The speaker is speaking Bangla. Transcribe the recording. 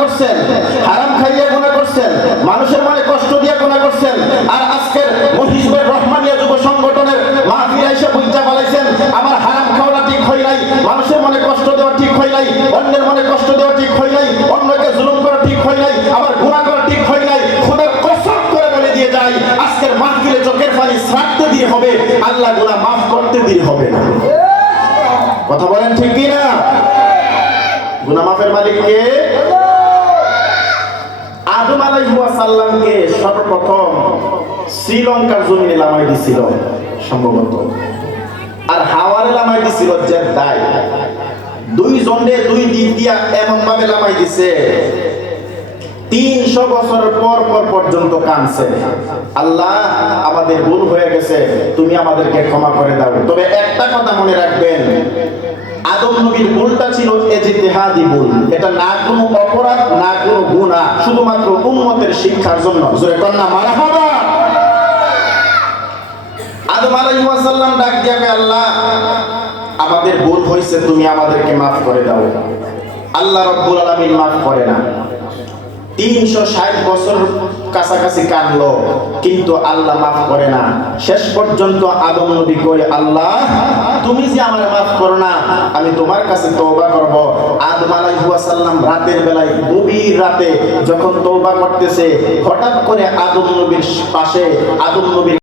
করছেন, হারাম খাইয়া গুণা করছেন, মানুষের মনে কষ্ট দিয়ে গুণা করছেন, আর আজকের মহিজবের রহমানিয়া যুব সংগঠনের মাহফিল এসে বুঝতে পালাইছেন আমার হারাম খাওয়া ঠিক হয় নাই, মানুষের মনে কষ্ট দেওয়া ঠিক হয় নাই, অন্যের মনে কষ্ট দেওয়া ঠিক হয় নাই, অন্যকে জুলুম করা ঠিক হয় নাই, আবার গুণা করা ঠিক হয় নাই খোদার কসম করে বলে দিয়ে যাই, আজকের মাহফিলে চোখের পানি ছাড়তে দিয়ে হবে আল্লাহ গুনাহ মাফ করতে দিয়ে হবে না। কথা বলেন ঠিক কি না গুনাহ মাফের মালিক কে? আদম আলাইহিস সাল্লামকে সর্বপ্রথম শ্রীলঙ্কার জমিনে লামাই দিছিল, সম্ভবত। আর হাওয়ারে লামাই দিছিল জেদ্দায়। দুই জন্ডে দুই দিক দিয়া এমন ভাবে লামাই দিছে তিনশো বছর পর পর পর্যন্ত কানছে আল্লাহ, আমাদের ভুল হয়ে গেছে, তুমি আমাদেরকে ক্ষমা করে দাও। তবে একটা কথা মনে রাখবেন, আদম নবীর ভুলটা ছিল এজিতেহাদি ভুল। এটা না কোনো অপরাধ, না কোনো গুণা শুধুমাত্র উন্মতের শিক্ষার জন্য। জোরে কন্যা মারা হবা আদম আলাইহিস সালাম ডাক দিয়া আল্লাহ, আমাদের ভুল হয়েছে, তুমি আমাদেরকে মাফ করে দাও। আল্লাহ রব্বুল আলামিন মাফ করে না। তিনশো ষাট বছর কাছাকাছি কাটলো, কিন্তু আল্লাহ মাফ করে না। শেষ পর্যন্ত আদম নবী কই আল্লাহ, তুমি যে আমার মাফ করো না, আমি তোমার কাছে তৌবা করব। আদম আলাইহিস সালাম রাতের বেলায় গভীর রাতে যখন তৌবা করতেছে, হঠাৎ করে আদম নবীর পাশে, আদম নবীর